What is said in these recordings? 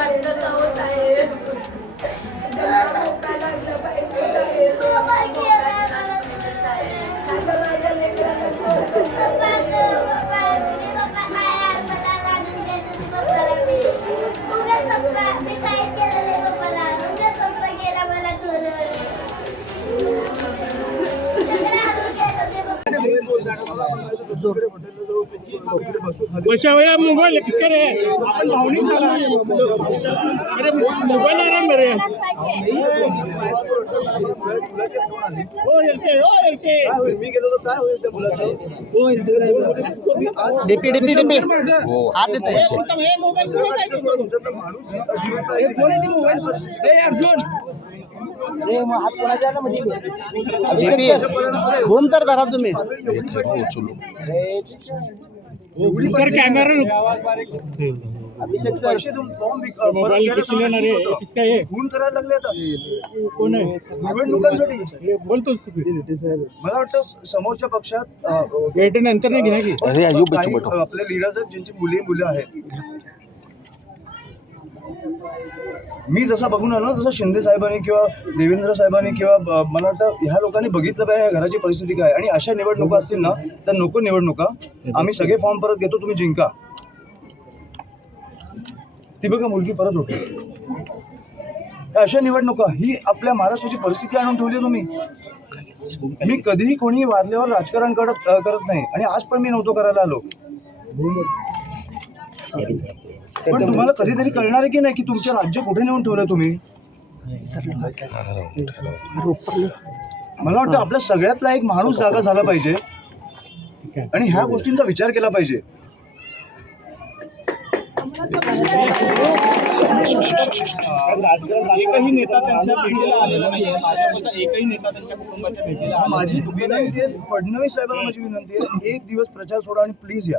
आहे. वैशावया मोबाईल किसका रे आपण भावनिक झाला अरे मोबाईल आहे हो हो येते मी गेलो तर काय होईल त्या मुलाचं डीपी डीपी डीपी. हात येत आहे? हे मोबाईल कुठे जायचं? तुमचा तर माणूस जिवंत आहे. डीपी घूम तर धरा तुम्ही. मोबाईल कोण आहे? निवडणुकांसाठी. हे बोलतोस तू. मला वाटतं समोरच्या पक्षात नंतर नाही घ्या की? अरे अयुब काही आपले लिडर्स आहेत ज्यांची मुली मुलं आहेत. मी जसा बघून आलो ना, तसं शिंदे साहेबांनी किंवा देवेंद्र साहेबांनी किंवा मला वाटतं ह्या लोकांनी बघितलं पाहिजे ह्या घराची परिस्थिती काय? आणि अशा निवडणुका असतील ना तर नको निवडणुका. आम्ही सगळे फॉर्म परत घेतो तुम्ही जिंका. ती बघा मुलगी परत होते अशा निवडणुका ही आपल्या महाराष्ट्राची परिस्थिती आणून ठेवली आहे तुम्ही. मी कधीही कोणीही वारल्यावर राजकारण करत करत नाही. आणि आज पण मी नव्हतो करायला आलो. पण तुम्हाला कधीतरी कळणार आहे की नाही की तुमचं राज्य कुठे नेऊन ठेवलं तुम्ही? मला वाटतं आपल्या सगळ्यातला एक माणूस जागा झाला पाहिजे. आणि ह्या गोष्टींचा विचार केला पाहिजे. एकही नेता त्यांच्या भेटीला आलेला नाही एकही नेता त्यांच्या कुटुंबाच्या भेटीला माझी विनंती आहे फडणवीस साहेबांना माझी विनंती आहे एक दिवस प्रचार सोडा आणि प्लीज या.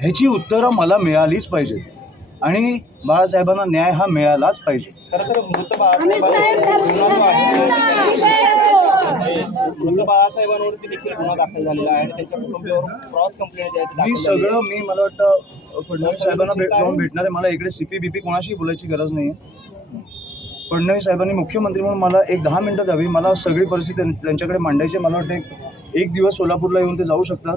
ह्याची उत्तरं मला मिळालीच पाहिजेत. आणि बाळासाहेबांना न्याय हा मिळालाच पाहिजे. खरं तर मृत मृत बाळासाहेबांवरती देखील गुन्हा दाखल झालेला आहे आणि त्यांच्या कुटुंबियावर क्रॉस कंप्लेंट जे आहे ते मी आहे. सगळं मी मला वाटतं फडणवीस साहेबांना भेट जाऊन भेटणार आहे. मला इकडे सीपी बीपी कोणाशी बोलायची गरज नाही फडणवीस साहेबांनी मुख्यमंत्री म्हणून मला एक दहा मिनटं द्यावी. मला सगळी परिस्थिती त्यां- त्यांच्याकडे मांडायची आहे. मला वाटतं एक- एक दिवस सोलापूरला येऊन ते जाऊ शकतात.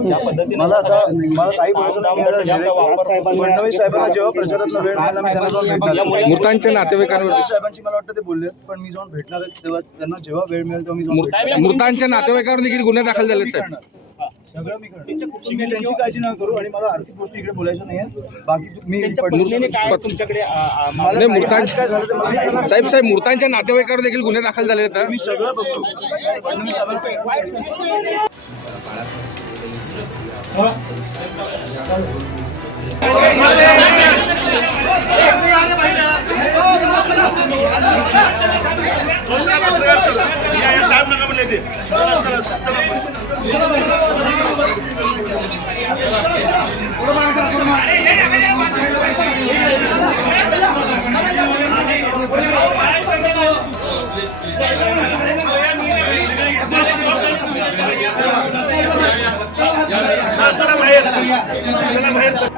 ज्या पद्धतीने मला आता सगळ्या- मला काही बोलायचं नाही मिळालं. याचा वापर फडणवीस साहेबांना जेव्हा वेळ मिळाला मी त्यांना जाऊन भेटणार. मृतांच्या नातेवाईकांवर फडणवीस साहेबांची मला वाटतं ते बोलले पण मी जाऊन भेटणार आहे तेव्हा त्यांना जेव्हा वेळ मिळेल तेव्हा मी जाऊन. मृतांच्या नातेवाईकांवर देखील गुन्हे दाखल झाले साहेब. सगळं मी त्यांची काळजी नका करू आणि मला आर्थिक गोष्टी इकडे बोलायचं नाही बाकी तू- मी तुमच्याकडे ते. साहेब साहेब मृतांच्या नातेवाईकावर देखील गुन्हे दाखल झाले आहेत मी सगळं बघतो. फडणवीस साहेबांना चला बाहेर चला बाहेर